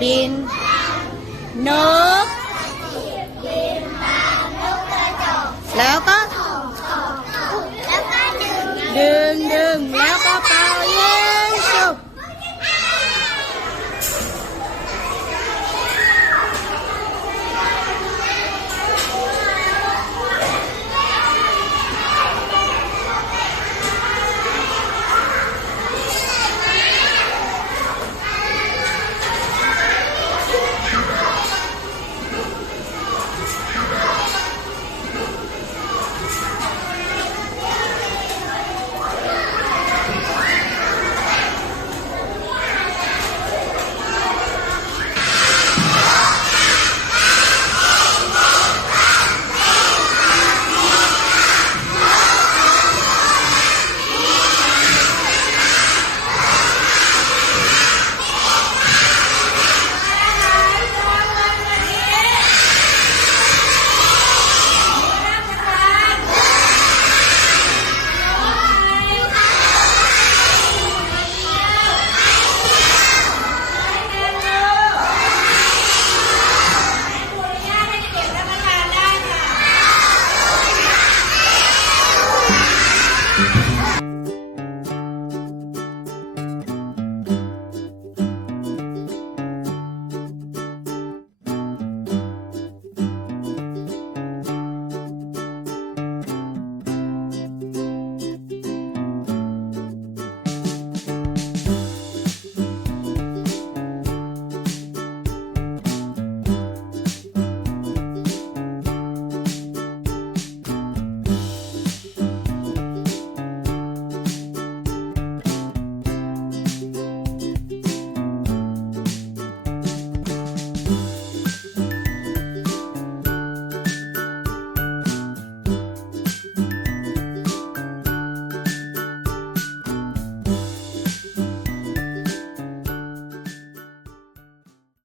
บิน นก แล้วก็ แล้วก็ดึง